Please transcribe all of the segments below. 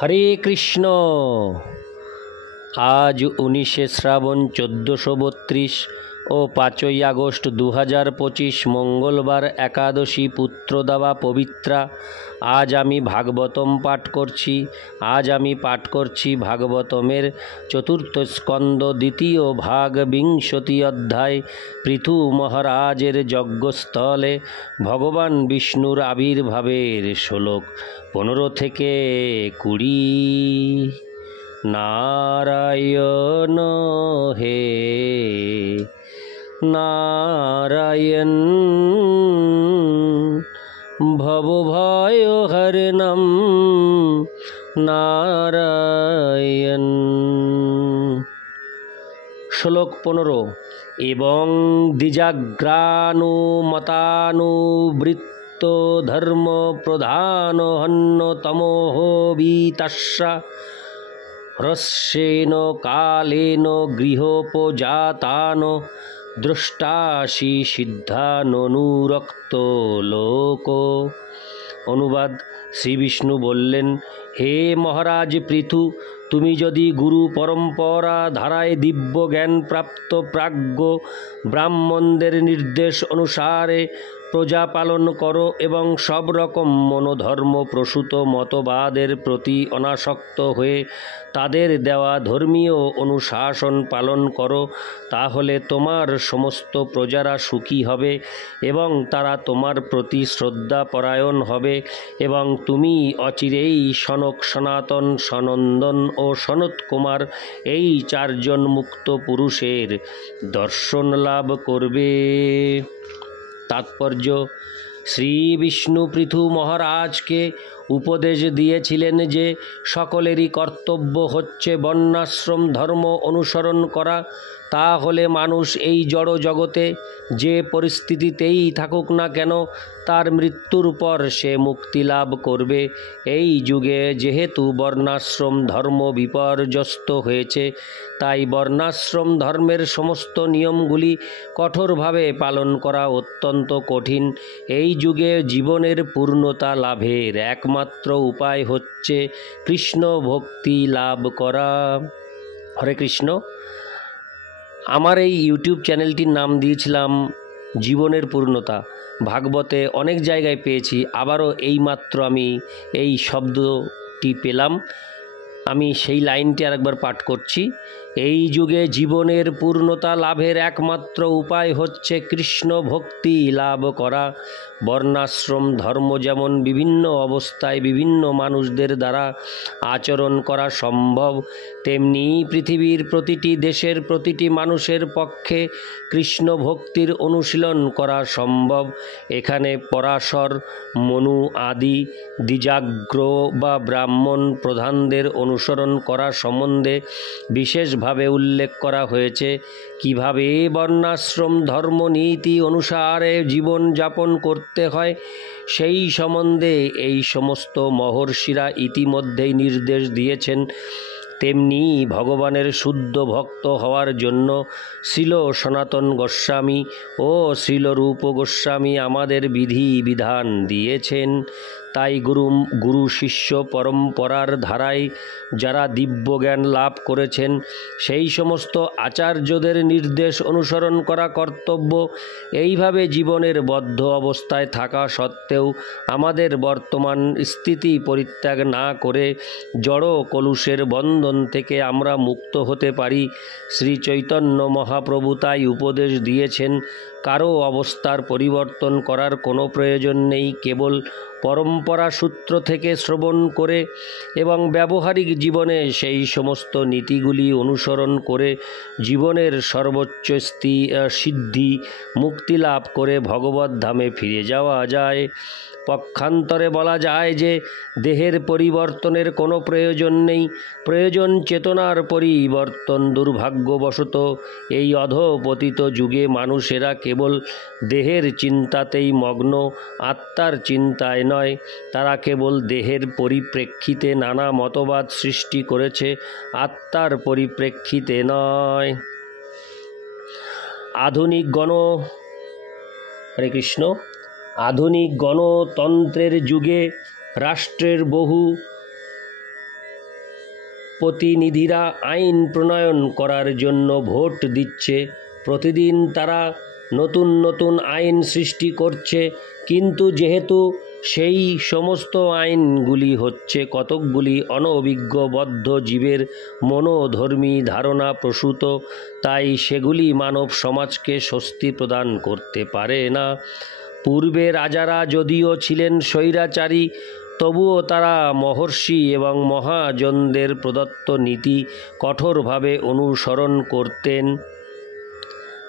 হরে কৃষ্ণ। আজ 19শে শ্রাবণ 1432 ও 5ই আগস্ট 2025 মঙ্গলবার, একাদশী পুত্রদাবা পবিত্রা। আজ আমি ভাগবতম পাঠ করছি। পাঠ করছি ভাগবতমের চতুর্থ স্কন্দ, দ্বিতীয় ভাগ, 20 অধ্যায়। পৃথু মহারাজের যজ্ঞস্থলে ভগবান বিষ্ণুর আবির্ভাবের শ্লোক 15 থেকে 20। নারায়ণ হে নারায়ণ, ভবভয় হরণম নারায়ণ। শ্লোক 15। এবং দ্বিজাগ্রানুমতানুবৃত্ত ধর্ম প্রধান হন্যতমোহ বিতাস্যা হ্রস্বেন কালেন গৃহোপজাতান দ্রষ্টাসি সিদ্ধানুরক্ত লোক। অনুবাদ। শ্রী বিষ্ণু বললেন, হে মহারাজ পৃথু, তুমি যদি গুরু পরম্পরা ধারায় দিব্য জ্ঞান প্রাপ্ত প্রাজ্ঞ ব্রাহ্মণদের নির্দেশ অনুসারে প্রজা পালন করো এবং সব রকম মনোধর্ম প্রসূত মতবাদের প্রতি অনাসক্ত হয়ে তাদের দেওয়া ধর্মীয় অনুশাসন পালন করো, তাহলে তোমার সমস্ত প্রজারা সুখী হবে এবং তারা তোমার প্রতি শ্রদ্ধাপরায়ণ হবে এবং তুমি অচিরেই সনক, সনাতন, সনন্দন ও সনত কুমার এই 4 জন মুক্ত পুরুষের দর্শন লাভ করবে। তাৎপর্য: শ্রী বিষ্ণু পৃথু মহারাজকে উপদেশ দিয়েছিলেন যে সকলেরই কর্তব্য হচ্ছে বর্ণাশ্রম ধর্ম অনুসরণ করা। তাহলে মানুষ এই জড় জগতে যে পরিস্থিতিতেই থাকুক না কেন, তার মৃত্যুর পর সে মুক্তি লাভ করবে। এই যুগে যেহেতু বর্ণাশ্রম ধর্ম বিপর্যস্ত হয়েছে, তাই বর্ণাশ্রম ধর্মের সমস্ত নিয়মগুলি কঠোরভাবে পালন করা অত্যন্ত কঠিন। এই যুগে জীবনের পূর্ণতা লাভের একমাত্র উপায় হচ্ছে কৃষ্ণ ভক্তি লাভ করা। হরে কৃষ্ণ। আমার এই ইউটিউব চ্যানেলটির নাম দিয়েছিলাম জীবনের পূর্ণতা। ভাগবতে অনেক জায়গায় পেয়েছি, আবারও এইমাত্র আমি এই শব্দটি পেলাম। আমি সেই লাইনটি আরেকবার পাঠ করছি। এই যুগে জীবনের পূর্ণতা লাভের একমাত্র উপায় হচ্ছে কৃষ্ণ ভক্তি লাভ করা। বর্ণাশ্রম ধর্ম যেমন বিভিন্ন অবস্থায় বিভিন্ন মানুষদের দ্বারা আচরণ করা সম্ভব, তেমনি পৃথিবীর প্রতিটি দেশের প্রতিটি মানুষের পক্ষে কৃষ্ণ ভক্তির অনুশীলন করা সম্ভব। এখানে পরাশর, মনু আদি দ্বিজাগ্র বা ব্রাহ্মণ প্রধানদের অনুসরণ করা সম্বন্ধে বিশেষভাবে উল্লেখ করা হয়েছে। কিভাবে বর্ণাশ্রম ধর্ম নীতি অনুসারে জীবন যাপন করতে হয় সেই সম্বন্ধে এই সমস্ত মহর্ষিরা ইতিমধ্যেই নির্দেশ দিয়েছেন। তেমনি ভগবানের শুদ্ধ ভক্ত হওয়ার জন্য শ্রীল সনাতন গোস্বামী ও শ্রীল রূপ গোস্বামী আমাদের বিধি বিধান দিয়েছেন। তাই গুরু শিষ্য পরম্পরার ধারায় যারা দিব্য জ্ঞান লাভ করেছেন সেই সমস্ত আচার্যদের নির্দেশ অনুসরণ করা কর্তব্য। এইভাবে জীবনের বদ্ধ অবস্থায় থাকা সত্ত্বেও আমাদের বর্তমান স্থিতি পরিত্যাগ না করে জড় কলুষের বন্ধন থেকে আমরা মুক্ত হতে পারি। শ্রী চৈতন্য মহাপ্রভু তাই উপদেশ দিয়েছেন, কারো অবস্থার পরিবর্তন করার কোনো প্রয়োজন নেই। কেবল পরম্পরা সূত্র থেকে শ্রবণ করে এবং ব্যবহারিক জীবনে সেই সমস্ত নীতিগুলি অনুসরণ করে জীবনের সর্বোচ্চ সিদ্ধি মুক্তি লাভ করে ভগবত ধামে ফিরে যাওয়া যায়। পক্ষান্তরে বলা যায় যে দেহের পরিবর্তনের কোনো প্রয়োজন নেই, প্রয়োজন চেতনার পরিবর্তন। দুর্ভাগ্যবশত এই অধঃপতিত যুগে মানুষেরা কেবল দেহের চিন্তাতেই মগ্ন, আত্মার চিন্তায় নয়। তারা কেবল দেহের পরিপ্রেক্ষিতে নানা মতবাদ সৃষ্টি করেছে, আত্মার পরিপ্রেক্ষিতে নয়। হরে কৃষ্ণ। আধুনিক গণতন্ত্রের যুগে রাষ্ট্রের বহু প্রতিনিধিরা আইন প্রণয়ন করার জন্য ভোট দিচ্ছে। প্রতিদিন তারা নতুন নতুন আইন সৃষ্টি করছে, কিন্তু যেহেতু সেই সমস্ত আইনগুলি হচ্ছে কতকগুলি অনভিজ্ঞ বদ্ধ জীবের মনোধর্মী ধারণা প্রসূত, তাই সেগুলি মানব সমাজকে স্বস্তি প্রদান করতে পারে না। পূর্বে রাজারা যদিও ছিলেন স্বৈরাচারী, তবুও তারা মহর্ষি এবং মহাজনদের প্রদত্ত নীতি কঠোরভাবে অনুসরণ করতেন।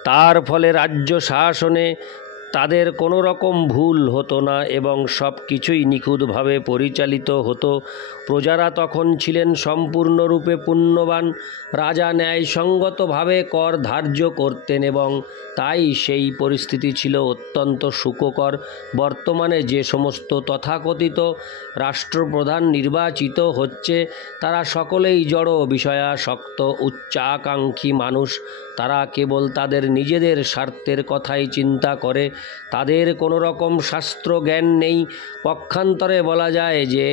তার ফলে রাজ্য শাসনে তাদের কোনো রকম ভুল হতো না এবং সব কিছুই নিখুঁতভাবে পরিচালিত হতো। প্রজারা তখন ছিলেন সম্পূর্ণরূপে পুণ্যবান। রাজা ন্যায়সঙ্গতভাবে কর ধার্য করতেন এবং তাই সেই পরিস্থিতি ছিল অত্যন্ত সুখকর। বর্তমানে যে সমস্ত তথাকথিত রাষ্ট্রপ্রধান নির্বাচিত হচ্ছে, তারা সকলেই জড় বিষয়াসক্ত উচ্চাকাঙ্ক্ষী মানুষ। তারা কেবল তাদের নিজেদের স্বার্থের কথাই চিন্তা করে, তাদের কোনো রকম শাস্ত্র জ্ঞান নেই। পক্ষান্তরে বলা যায় যে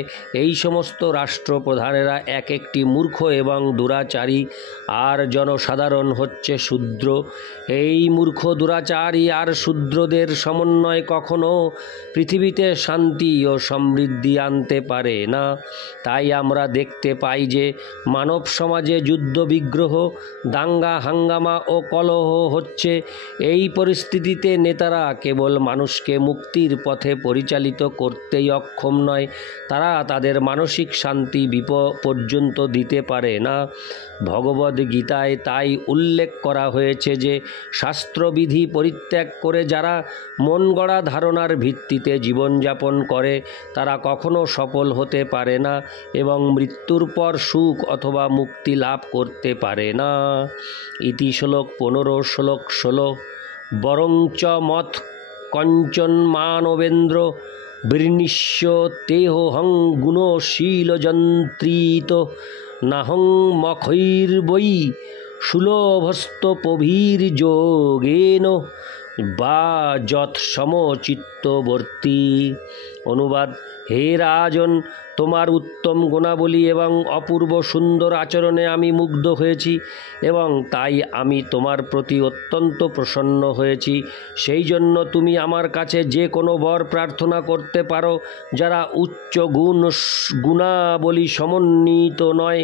এই সমস্ত রাষ্ট্রপ্রধানেরা এক একটি মূর্খ এবং দুরাচারী, আর জনসাধারণ হচ্ছে শূদ্র। এই মূর্খ, দুরাচারী আর শূদ্রদের সমন্বয় কখনো পৃথিবীতে শান্তি ও সমৃদ্ধি আনতে পারে না। তাই আমরা দেখতে পাই যে মানব সমাজে যুদ্ধ বিগ্রহ, দাঙ্গা হাঙ্গামা ও কলহ হচ্ছে। এই পরিস্থিতিতে নেতারা কেবল মানুষকে মুক্তির পথে পরিচালিত করতেই অক্ষম নয়, তারা তাদের মানসিক শান্তি পর্যন্ত দিতে পারে না। ভগবদ্গীতায় তাই উল্লেখ করা হয়েছে যে শাস্ত্রবিধি পরিত্যাগ করে যারা মন গড়া ধারণার ভিত্তিতে জীবনযাপন করে, তারা কখনো সফল হতে পারে না এবং মৃত্যুর পর সুখ অথবা মুক্তি লাভ করতে পারে না। ইতি শ্লোক 15, শ্লোক 16। বরঞ্চ মত কঞ্চন মানবেন্দ্র বীর্নিশ্য তেহং গুণশীল যন্ত্রিত নাহং মখৈর্বৈ সুলভস্তপভীর যোগেন বা যৎ সমচিত্তবর্তী। অনুবাদ: হে রাজন, তোমার উত্তম গুণাবলী এবং অপূর্ব সুন্দর আচরণে আমি মুগ্ধ হয়েছি এবং তাই আমি তোমার প্রতি অত্যন্ত প্রসন্ন হয়েছি। সেই জন্য তুমি আমার কাছে যে কোনো বর প্রার্থনা করতে পারো। যারা উচ্চ গুণাবলী সমন্বিত নয়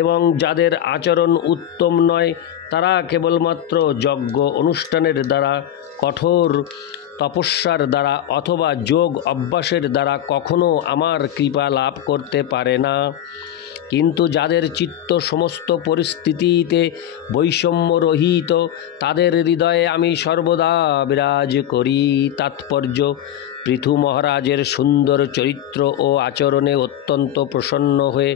এবং যাদের আচরণ উত্তম নয়, তারা কেবলমাত্র যজ্ঞ অনুষ্ঠানের দ্বারা, কঠোর তপস্যার দ্বারা অথবা যোগ অভ্যাসের দ্বারা কখনো আমার কৃপা লাভ করতে পারে না। কিন্তু যাদের চিত্ত সমস্ত পরিস্থিতিতে বৈষম্যরহিত, তাদের হৃদয়ে আমি সর্বদা বিরাজ করি। তাৎপর্য: পৃথু মহারাজের সুন্দর চরিত্র ও আচরণে অত্যন্ত প্রসন্ন হয়ে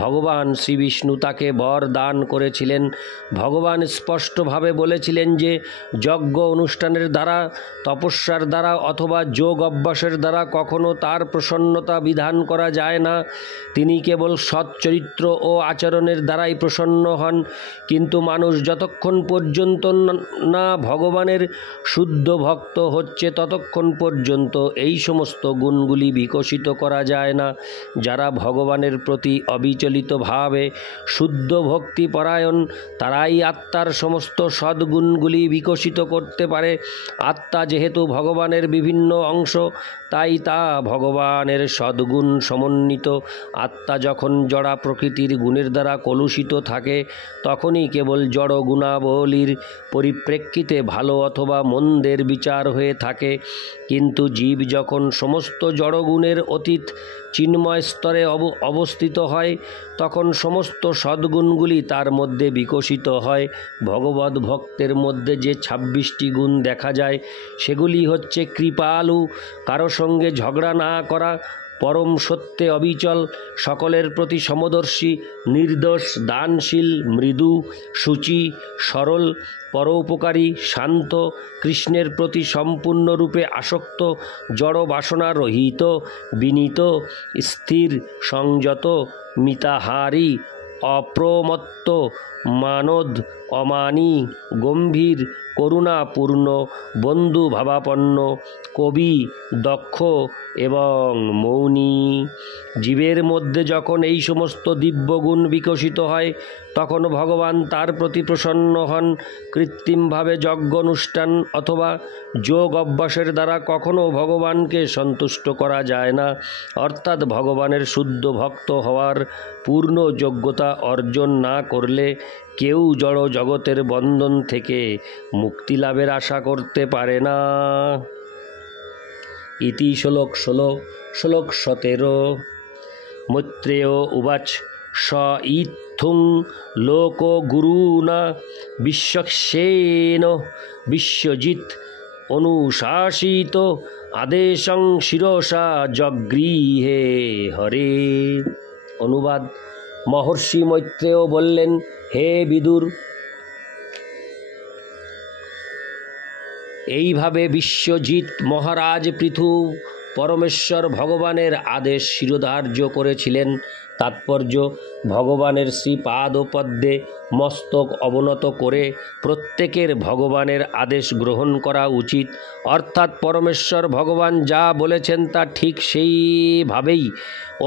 ভগবান শ্রীবিষ্ণু তাকে বর দান করেছিলেন। ভগবান স্পষ্টভাবে বলেছিলেন যে যজ্ঞ অনুষ্ঠানের দ্বারা, তপস্যার দ্বারা অথবা যোগ অভ্যাসের দ্বারা কখনো তার প্রসন্নতা বিধান করা যায় না। তিনি কেবল সৎ চরিত্র ও আচরণের দ্বারাই প্রসন্ন হন। কিন্তু মানুষ যতক্ষণ পর্যন্ত না ভগবানের শুদ্ধ ভক্ত হচ্ছে, ততক্ষণ পর্যন্ত এই সমস্ত গুণগুলি বিকশিত করা যায় না। যারা ভগবানের প্রতি অবিচলিতভাবে শুদ্ধ ভক্তিপরায়ণ, তারাই আত্মার সমস্ত সদ্গুণগুলি বিকশিত করতে পারে। আত্মা যেহেতু ভগবানের বিভিন্ন অংশ, তাই তা ভগবানের সদ্গুণ সমন্বিত। আত্মা যখন জড়া প্রকৃতির গুণের দ্বারা কলুষিত থাকে, তখনই কেবল জড় গুণাবলীর পরিপ্রেক্ষিতে ভালো অথবা মন্দের বিচার হয়ে থাকে। কিন্তু জীব যখন সমস্ত জড়গুণের অতীত চিন্ময় স্তরে অবস্থিত হয়, তখন সমস্ত সদ্গুণগুলি তার মধ্যে বিকশিত হয়। ভগবদ্ ভক্তের মধ্যে যে 26টি গুণ দেখা যায়, সেগুলি হচ্ছে কৃপালু, কারো সঙ্গে ঝগড়া না করা, পরম সত্যে অবিচল, সকলের প্রতি সমদর্শী, নির্দোষ, দানশীল, মৃদু, শুচি, সরল, পরোপকারী, শান্ত, কৃষ্ণের প্রতি সম্পূর্ণরূপে আসক্ত, জড় বাসনা রহিত, বিনীত, স্থির, সংযত, মিতাহারী, অপ্রমত্ত মানদ অমানী গম্ভীর করুণাপূর্ণ বন্ধুভাবাপন্ন কবি দক্ষ এবং মৌনী। জীবের মধ্যে যখন এই সমস্ত দিব্যগুণ বিকশিত হয় তখন ভগবান তার প্রতি প্রসন্ন হন। কৃত্রিমভাবে যজ্ঞ অনুষ্ঠান অথবা যোগ অভ্যাসের দ্বারা কখনো ভগবানকে সন্তুষ্ট করা যায় না, অর্থাৎ ভগবানের শুদ্ধ ভক্ত হওয়ার পূর্ণ যোগ্যতা অর্জন না করলে কেউ জড় জগতের বন্ধন থেকে মুক্তি লাভের আশা করতে পারে না। ইতি শ্লোক 16। শ্লোক 17। মৈত্রেয় উবাচ স ইত্থুং লোক গুরুনা বিশ্বক্সেন বিশ্বজিৎ অনুশাসিত আদেশং শিরসা জগৃহে হরে। অনুবাদ: মহর্ষি মৈত্রেয় বললেন, হে বিদুর, এইভাবে বিশ্বজিৎ মহারাজ পৃথু পরমেশ্বর ভগবানের আদেশ শিরোধার্য করেছিলেন। তাৎপর্য: ভগবানের শ্রীপাদপদ্মে মস্তক অবনত করে প্রত্যেকের ভগবানের আদেশ গ্রহণ করা উচিত, অর্থাৎ পরমেশ্বর ভগবান যা বলেছেন তা ঠিক সেইভাবেই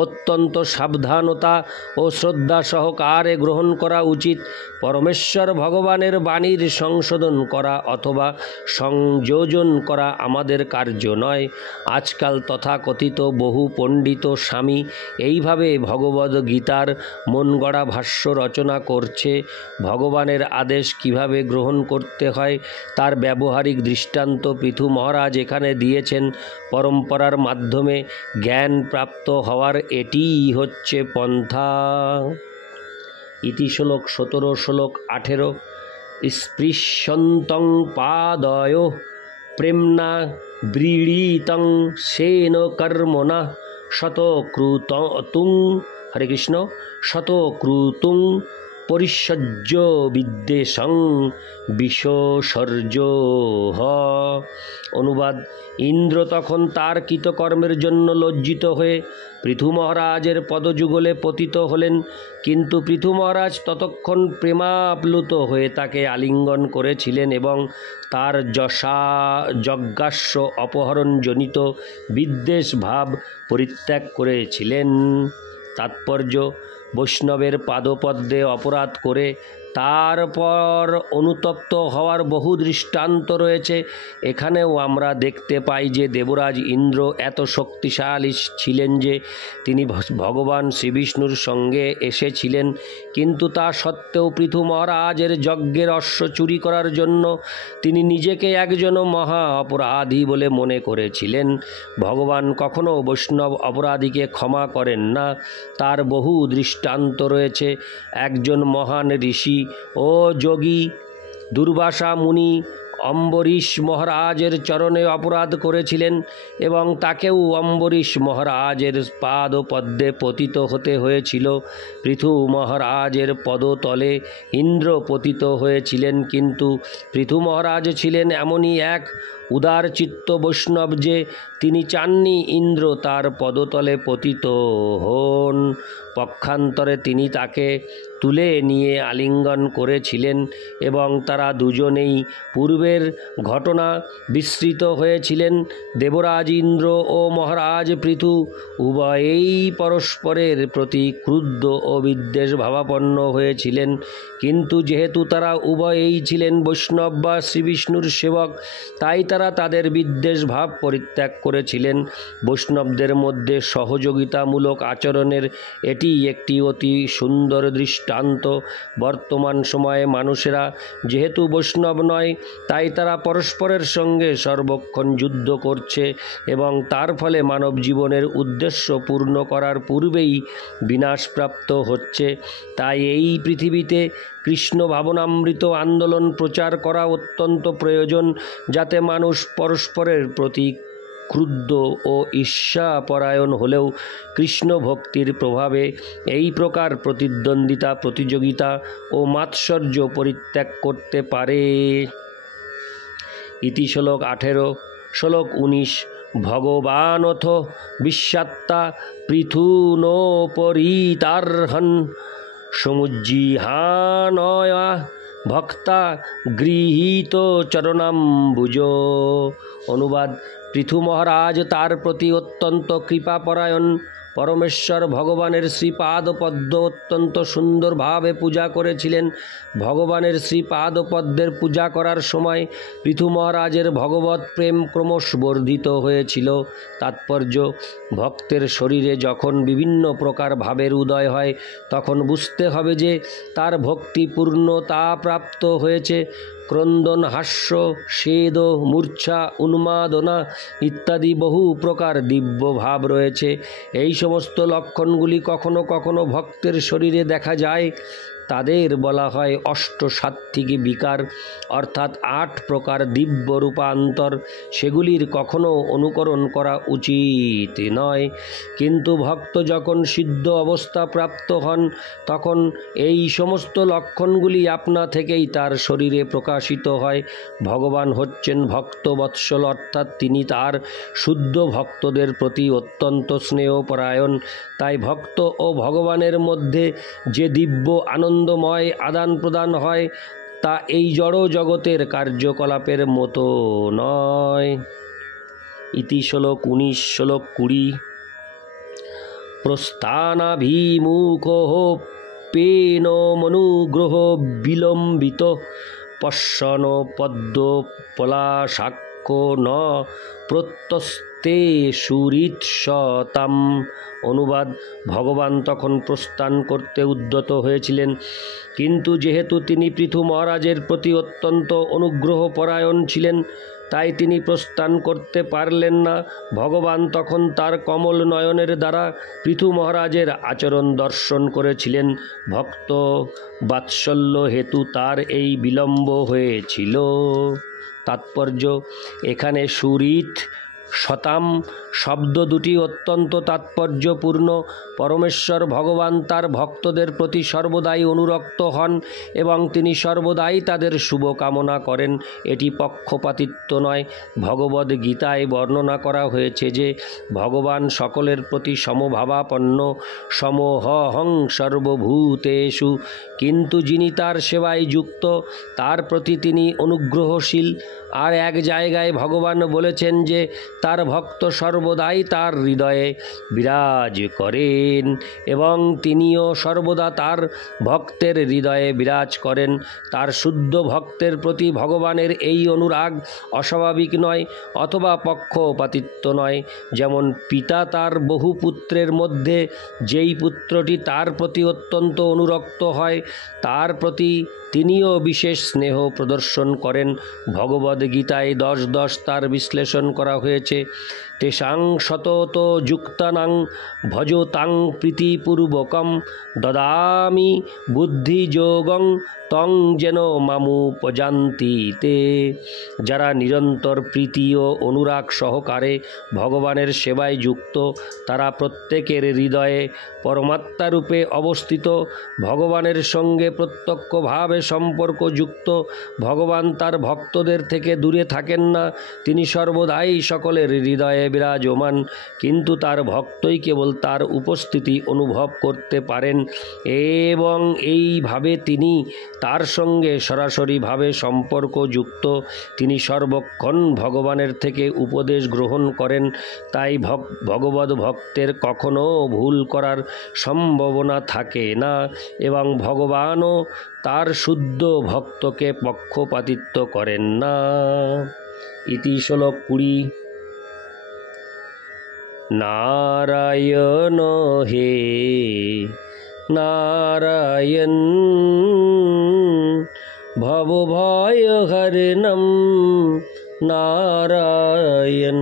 অত্যন্ত সাবধানতা ও শ্রদ্ধা সহকারে গ্রহণ করা উচিত। পরমেশ্বর ভগবানের বাণীর সংশোধন করা অথবা সংযোজন করা আমাদের কার্য নয়। আজকাল তথাকথিত বহু পণ্ডিত স্বামী এইভাবে ভগবদ্গীতার মনগড়া ভাষ্য রচনা করছে। ভগবানের আদেশ কিভাবে গ্রহণ করতে হয় তার ব্যবহারিক দৃষ্টান্ত পৃথু মহারাজ এখানে দিয়েছেন। পরম্পরার মাধ্যমে জ্ঞান প্রাপ্ত হওয়ার এটিই হচ্ছে পন্থা। ইতি শ্লোক 17। শ্লোক 18। স্পৃশ্যন্তং পাদয় প্রেমনা ব্রীড়িতং সেন কর্মণা শতক্রতুং হরে কৃষ্ণ শতক্রতুং পরিষজ্য বিদ্বেষং বিশ্বসর্য হ। অনুবাদ: ইন্দ্র তখন তার কৃতকর্মের জন্য লজ্জিত হয়ে পৃথু মহারাজের পদযুগলে পতিত হলেন, কিন্তু পৃথু মহারাজ ততক্ষণ প্রেমাপ্লুত হয়ে তাকে আলিঙ্গন করেছিলেন এবং তার যজ্ঞাস্য অপহরণজনিত বিদ্বেষ ভাব পরিত্যাগ করেছিলেন। তাৎপর্য: বৈষ্ণবের পাদপদ্মে অপরাধ করে তারপর অনুতপ্ত হওয়ার বহু দৃষ্টান্ত রয়েছে। এখানেও আমরা দেখতে পাই যে দেবরাজ ইন্দ্র এত শক্তিশালী ছিলেন যে তিনি ভগবান শ্রীবিষ্ণুর সঙ্গে এসেছিলেন, কিন্তু তা সত্ত্বেও পৃথু মহারাজের যজ্ঞের অশ্ব চুরি করার জন্য তিনি নিজেকে একজন মহা অপরাধী বলে মনে করেছিলেন। ভগবান কখনো বৈষ্ণব অপরাধীকে ক্ষমা করেন না। তার বহু দৃষ্টান্ত রয়েছে। একজন মহান ঋষি ও যোগী দুর্বাসা মুনি অম্বরীশ মহারাজের চরণে অপরাধ করেছিলেন এবং তাকেও অম্বরীশ মহারাজের পাদপদ্মে পতিত হতে হয়েছিল। পৃথু মহারাজের পদতলে ইন্দ্র পতিত হয়েছিলেন, কিন্তু পৃথু মহারাজ ছিলেন এমনই এক উদারচিত্ত বৈষ্ণব যে তিনি চাননি ইন্দ্র তার পদতলে পতিত হন। পক্ষান্তরে তিনি তাকে তুলে নিয়ে আলিঙ্গন করেছিলেন এবং তারা দুজনেই পূর্বের ঘটনা বিস্মৃত হয়েছিলেন। দেবরাজ ইন্দ্র ও মহারাজ পৃথু উভয়েই পরস্পরের প্রতি ক্রুদ্ধ ও বিদ্বেষ ভাবাপন্ন হয়েছিলেন, কিন্তু যেহেতু তারা উভয়েই ছিলেন বৈষ্ণব বা শ্রীবিষ্ণুর সেবক, তাই তারা তাদের বিদ্বেষ ভাব পরিত্যাগ করেছিলেন। বৈষ্ণবদের মধ্যে সহযোগিতামূলক আচরণের এটি একটি অতি সুন্দর দৃষ্টান্ত। বর্তমান সময়ে মানুষেরা যেহেতু বৈষ্ণব নয়, তাই তারা পরস্পরের সঙ্গে সর্বক্ষণ যুদ্ধ করছে এবং তার ফলে মানব জীবনের উদ্দেশ্য পূর্ণ করার পূর্বেই বিনাশপ্রাপ্ত হচ্ছে। তাই এই পৃথিবীতে কৃষ্ণ ভাবনামৃত আন্দোলন প্রচার করা অত্যন্ত প্রয়োজন, যাতে মানুষ পরস্পরের প্রতি ক্রুদ্ধ ও ঈর্ষাপরায়ণ হলেও কৃষ্ণ ভক্তির প্রভাবে এই প্রকার প্রতিদ্বন্দ্বিতা, প্রতিযোগিতা ও মাৎসর্য পরিত্যাগ করতে পারে। ইতি শ্লোক 18। শ্লোক 19। ভগবানথ বিশ্বাত্তা পৃথুনোপরিতার্হন সমুজ্জিহানয়া ভক্তা গৃহীত চরণাম্বুজ। অনুবাদ: পৃথু মহারাজ তার প্রতি অত্যন্ত কৃপাপরায়ণ পরমেশ্বর ভগবানের শ্রীপাদপদ্ম অত্যন্ত সুন্দরভাবে পূজা করেছিলেন। ভগবানের শ্রীপাদপদ্মের পূজা করার সময় পৃথু মহারাজের ভগবৎ প্রেম ক্রমশ বর্ধিত হয়েছিল। তাৎপর্য: ভক্তের শরীরে যখন বিভিন্ন প্রকার ভাবের উদয় হয় তখন বুঝতে হবে যে তার ভক্তি পূর্ণতা প্রাপ্ত হয়েছে। ক্রন্দন, হাস্য, স্বেদ, মূর্ছা, উন্মাদনা ইত্যাদি বহু প্রকার দিব্য ভাব রয়েছে। এই সমস্ত লক্ষণগুলি কখনো কখনো ভক্তের শরীরে দেখা যায়। তাদের বলা হয় অষ্টসাত্ত্বিক বিকার, অর্থাৎ 8 প্রকার দিব্য রূপান্তর। সেগুলির কখনো অনুকরণ করা উচিত নয়। কিন্তু ভক্ত যখন সিদ্ধ অবস্থা প্রাপ্ত হন তখন এই সমস্ত লক্ষণগুলি আপনা থেকেই তার শরীরে প্রকাশিত হয়। ভগবান হচ্ছেন ভক্তবৎসল, অর্থাৎ তিনি তার শুদ্ধ ভক্তদের প্রতি অত্যন্ত স্নেহপরায়ণ। তাই ভক্ত ও ভগবানের মধ্যে যে দিব্য আনন্দময় আদান প্রদান হয় তা এই জড় জগতের কার্যকলাপের মতো নয়। ইতি শ্লোক 19, শ্লোক 20। প্রস্থানাভিমুখঃ পেন মনুগ্রহ বিলম্বিত পশ্যন পদ্ম পলাশাক্ষ ন প্রত্যস্তে সুহৃৎসতাম। অনুবাদ: ভগবান তখন প্রস্থান করতে উদ্যত হয়েছিলেন, কিন্তু যেহেতু তিনি পৃথু মহারাজের প্রতি অত্যন্ত অনুগ্রহপরায়ণ ছিলেন তাই তিনি প্রস্থান করতে পারলেন না। ভগবান তখন তার কমল নয়নের দ্বারা পৃথু মহারাজের আচরণ দর্শন করেছিলেন। ভক্ত বাৎসল্য হেতু তার এই বিলম্ব হয়েছিল। তাৎপর্য: এখানে সুহৃৎ শতাম শব্দ দুটি অত্যন্ত তাৎপর্যপূর্ণ। পরমেশ্বর ভগবান তার ভক্তদের প্রতি সর্বদাই অনুরক্ত হন এবং তিনি সর্বদাই তাদের শুভ কামনা করেন। এটি পক্ষপাতিত্ব নয়। ভগবদ্ গীতায় বর্ণনা করা হয়েছে যে ভগবান সকলের প্রতি সমভাবাপন্ন, সমহং সর্বভূতেষু, কিন্তু যিনি তার সেবায় যুক্ত তার প্রতি তিনি অনুগ্রহশীল। আর এক জায়গায় ভগবান বলেছেন যে তার ভক্ত সর্বদাই তার হৃদয়ে বিরাজ করেন এবং তিনিও সর্বদা তার ভক্তের হৃদয়ে বিরাজ করেন। তার শুদ্ধ ভক্তের প্রতি ভগবানের এই অনুরাগ অস্বাভাবিক নয় অথবা পক্ষপাতিত্ব নয়। যেমন পিতা তার বহু পুত্রের মধ্যে যেই পুত্রটি তার প্রতি অত্যন্ত অনুরক্ত হয় তার প্রতি তিনিও বিশেষ স্নেহ প্রদর্শন করেন। ভগবদ্গীতায় 10:10 তার বিশ্লেষণ করা হয়েছে। তেষাং সতত যুক্তানাং ভজতাং প্রীতিপূর্বকম দদামি বুদ্ধিযোগং তং যেন মামুপজান্তি তে। যারা নিরন্তর প্রীতি ও অনুরাগ সহকারে ভগবানের সেবায় যুক্ত তারা প্রত্যেকের হৃদয়ে পরমাত্মারূপে অবস্থিত, ভগবানের সঙ্গে প্রত্যক্ষভাবে সম্পর্কযুক্ত। ভগবান তার ভক্তদের থেকে দূরে থাকেন না, তিনি সর্বদাই সকলের হৃদয়ে বিরাজমান, কিন্তু তার ভক্তই কেবল তার উপস্থিতি অনুভব করতে পারেন এবং এইভাবে তিনি তার সঙ্গে সরাসরিভাবে সম্পর্কযুক্ত। তিনি সর্বক্ষণ ভগবানের থেকে উপদেশ গ্রহণ করেন। তাই ভগবদ্ ভক্তের কখনো ভুল করার সম্ভাবনা থাকে না এবং ভগবানও তার শুদ্ধ ভক্তকে পক্ষপাতিত্ব করেন না। ইতি শ্লোক 20। নারায়ণ হে নারায়ণ ভবভয়হরণম নারায়ণ।